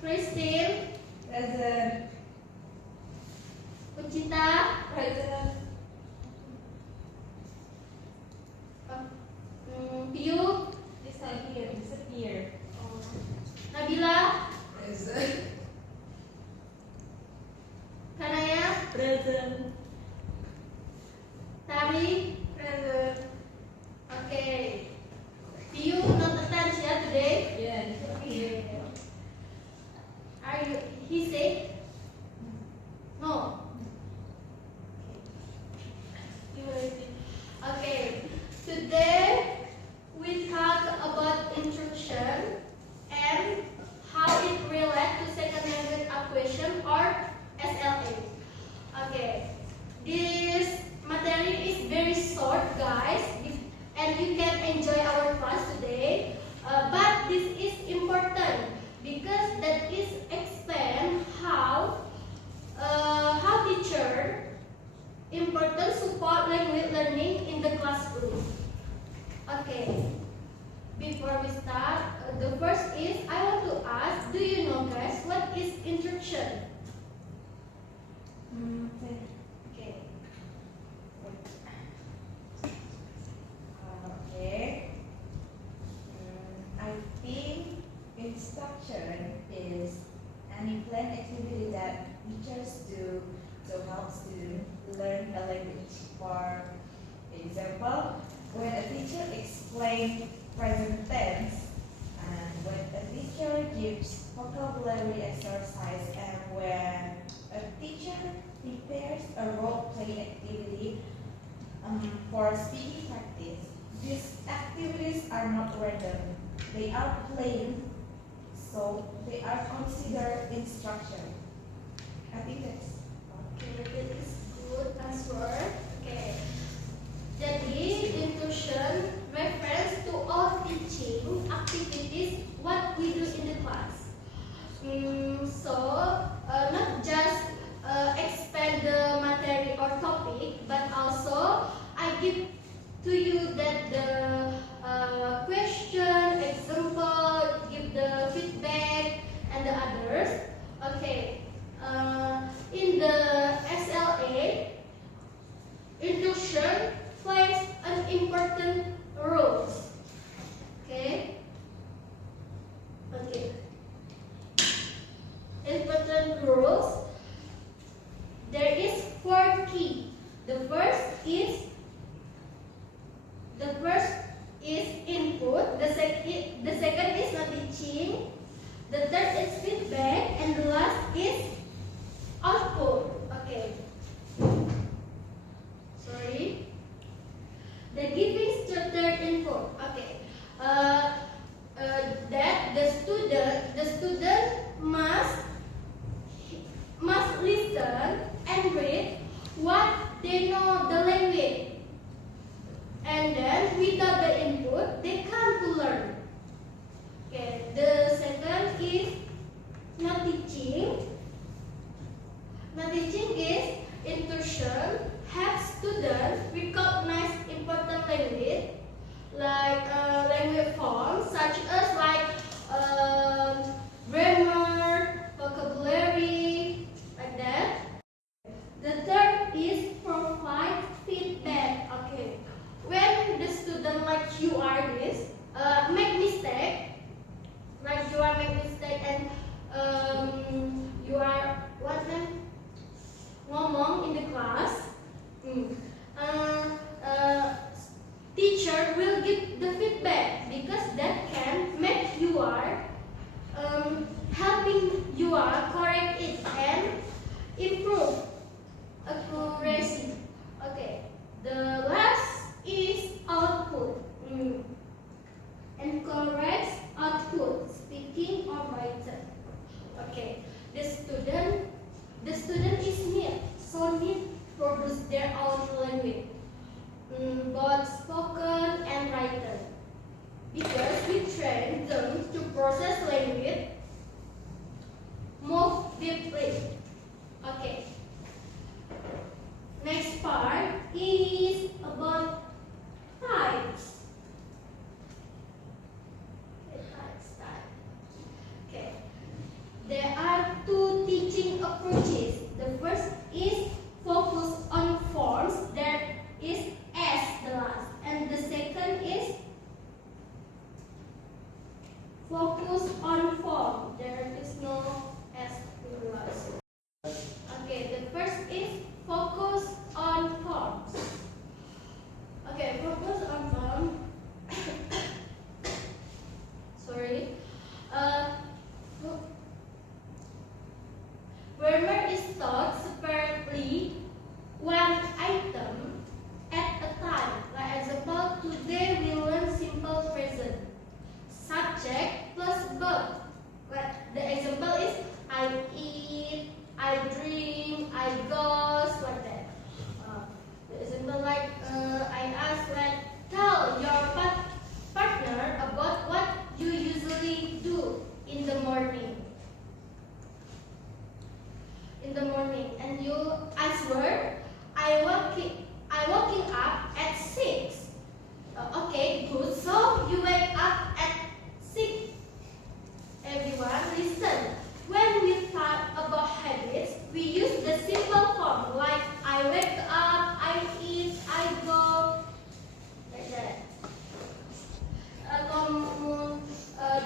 Christine. Present. Puchita. Present. Piyu. This not here. Disappear. Nabila. Present. Kanaya. Present. Tari. Present. Okay. Piyu not attend here today. Yes. Okay. Are you? He sick? No. Okay. Today we talk about instruction and how it relates to second language acquisition or SLA. Okay. This material is very short, guys, and you can enjoy our class today. But this is important because that is explain how teacher important support language learning in the classroom. Okay. Before we start, the first is I want to ask, do you know, guys, what is instruction? Okay. Okay. I think instruction is any planned activity that teachers do to help students learn a language. For example, when a teacher explains present tense, and when a teacher gives vocabulary exercise, and when a teacher prepares a role-play activity for speaking practice. These activities are not random. They are planned, so they are considered instruction. I think that's Okay, that is good answer. Okay. Jadi, instruction refers to all teaching activities what we do in the class. Not just expand the material or topic, but also I give to you that the question, example, give the feedback, and the others. Okay. In the SLA, instruction plays an important role. Okay. Okay. Important rules. There is 4 key. The first is input. The second is not teaching. The third is feedback, and the last is output. Okay. Sorry. The giving third input. Okay. That the student must listen and read what they know the language, and then without the input they can't learn. Okay. The second is not teaching. Not teaching is instruction helps students recognize important language like language forms such as like grammar, vocabulary, like that. The third is provide feedback. Okay, when the student like you are this make mistake, like you are make mistake and you are what name ngomong in the class. Teacher will give the feedback because that can make you are helping you are correct it and improve accuracy. Okay, the last is output. Encourage output, speaking or written. Okay, the student is need produce their own language, both spoken and written, because we train them to process language more deeply. Okay. Next part is about types. Okay, types. Okay. using approaches. The first is focus on forms. There is S the last. And the second is focus on form. There is no S the last. Okay, the first is focus on forms. Okay, focus on form. Sorry. Grammar is taught separately, one item at a time. Like example, today we learn simple present. Subject plus verb. Like the example is I eat, I drink, I goes, like that. The example like I ask like tell your partner about what you usually do in the morning. And you answer I waking up at 6. Okay, good. So you wake up at 6. Everyone listen. When we talk about habits, we use the simple form like I wake up, I eat, I go, like that.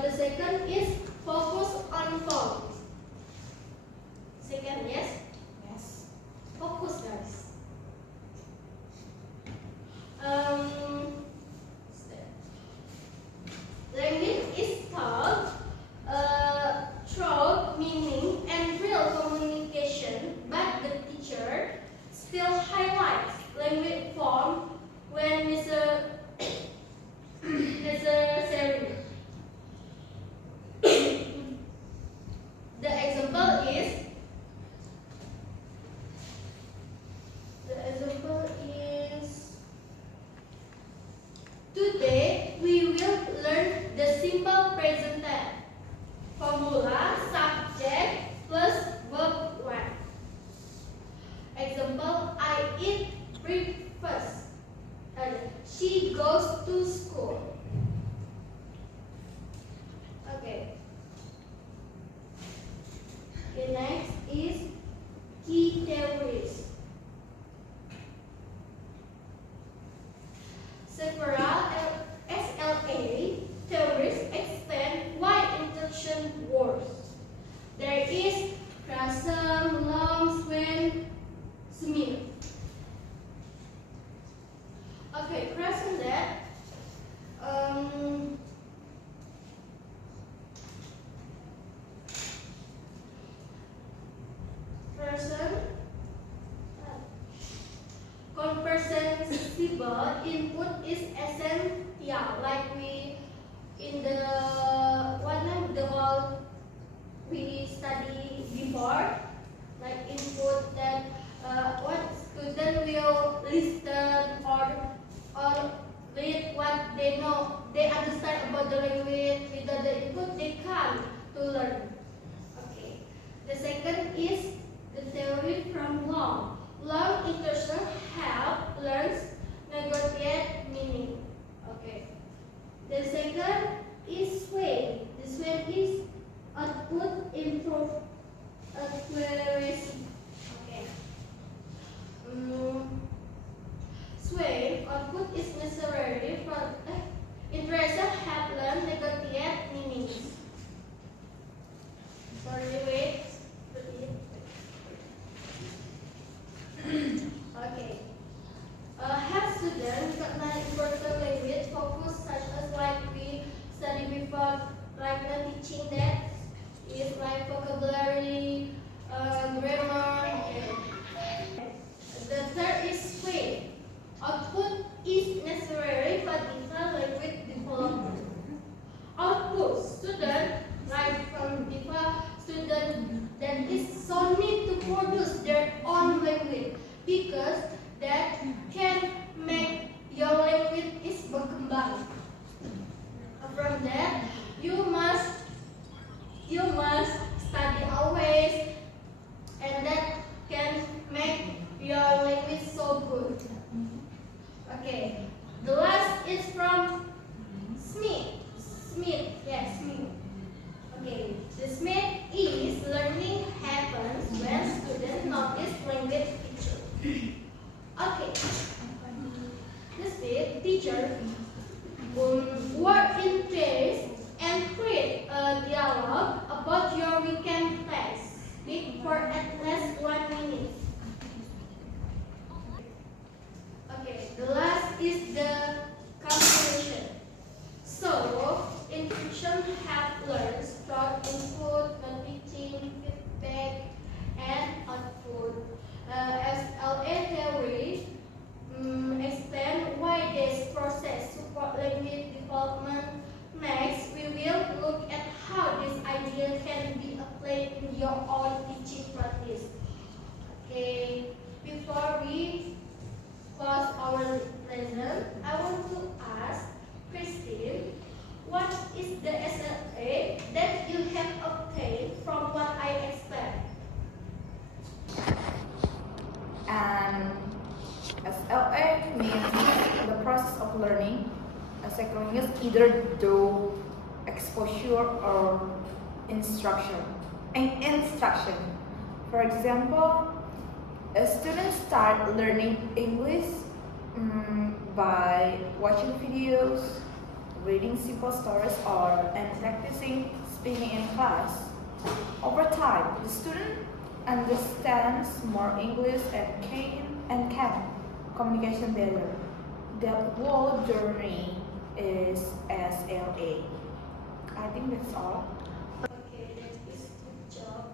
The second is focus on form. Second, yes? Yes. Focus, guys. Language is taught through meaning and real communication, but the teacher still highlights language form when Mr. Seri. The example is today we will learn the simple present tense formula subject plus verb 1. Example, I eat breakfast. She goes to school. Okay. Okay, next is key theories. Several SLA theories explain why instruction works. There is Krasem, Long, Swen, Smith. Okay, Krasem that comprehensible input is essential. Like we in the one time the whole we study for at least 1 minute. Okay, the last is the calculation. So, instruction help learners start input, non-teaching, feedback, and output. SLA theory explain why this process support language development. Next, we will look at how this idea can be applied in your own teaching practice. Okay, before we close our lesson, I want to ask Christine, what is the SLA that you have obtained from what I explained? And SLA means the process of learning. Asynchronous either through exposure or instruction. For example, a student start learning English by watching videos, reading simple stories, and practicing speaking in class. Over time, the student understands more English and can communication better. The whole journey is SLA. I think that's all. Okay, that is good job.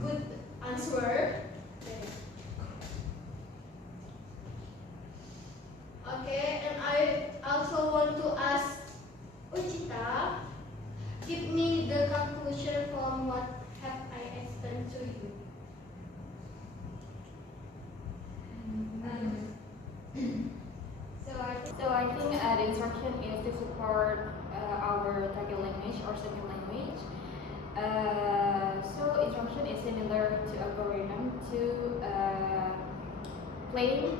Good answer. Okay, and I also want to ask Uchita, give me the conclusion from what have I explained to you. So I think the instruction is to support our target language or second language. So instruction is similar to algorithm to play,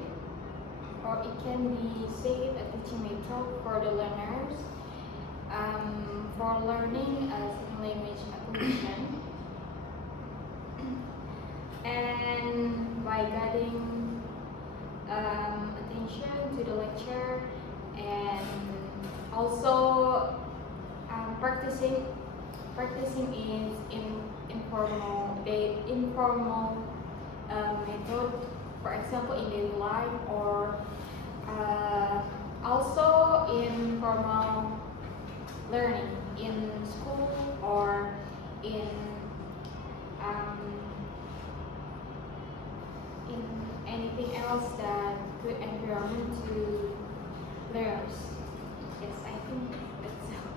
or it can be said a teaching method for the learners for learning a second language acquisition. And by guiding attention to the lecture and also practicing is informal method, for example in daily life, or also in formal learning in school or in anything else that could environment to learners. Yes, I think that's all.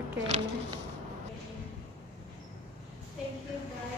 Okay. Thank you guys.